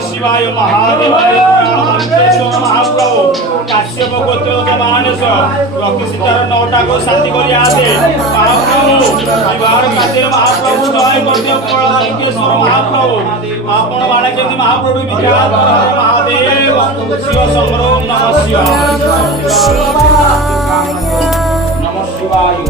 शिवाय महादेवाय महाप्रभु काश्यप गोत्र मानस रक्त सीतार नौटा को शांति कर आसे महाप्रभु विवाह खातिर महाप्रभु जय करते परांकेश्वर महाप्रभु आपण माने केमि महाप्रभु विख्यात महादेव शिव संग्रो नमः शिवाय नमः शिवाय